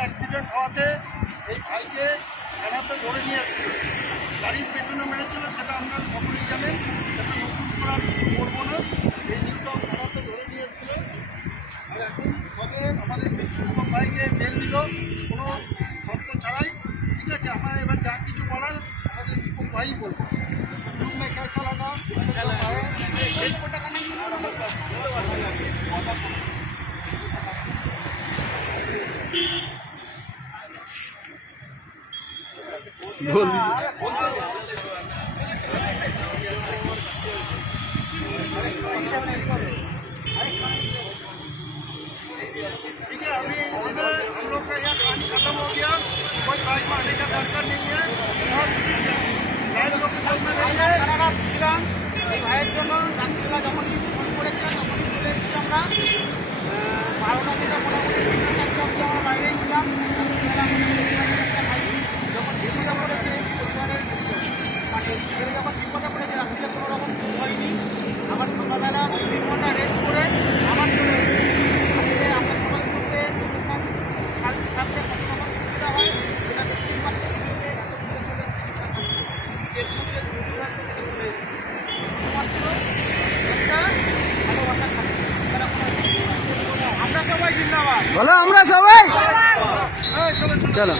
Accident হওয়াতে এই ভাইকে থানাতে ধরে নিয়ে আসছিল, গাড়ির পেছনে মেরেছিল, সেটা আপনারা সকলেই জানেন, সেটা নতুন করে করবো না। এই নিউটাও থানাতে ধরে নিয়ে এসেছিল। আর এখন সবে আমাদের বিষ্ণুপম ভাইকে বেল দিল কোনো শর্ত ছাড়াই। ঠিক আছে, আমার এবার যা কিছু বলার আমাদের বিষ্ণুপম ভাই বলবো। कैसा लगा? बोल ठीक है, अभी इसमें हम लोग का यह कहानी खत्म हो गया। कोई बाइक में आने का दरकार नहीं है। ভাইয়ের জন্য রাত্রিবেলা যখন ফোন করেছিলাম তখনই চলে এসেছি আমরা 12টা থেকে মোটামুটি আমরা বাইরেই ছিলাম। যখন বিপদে পড়েছে পরিবারের মানে ছেলে যখন বিপদে পড়েছে রাত্রিতে কোনো রকম ফোন হয়নি। আবার সকালবেলা 3 ঘন্টা রেস্ট করে আবার চলে এসেছি। আজকে আমরা সবাই গ্রুপে লোকেশান থাকলে কত রকম সুবিধা হয় সেটা দেখতেই পাচ্ছি। बोलो আমরা সবাই চলো চলো।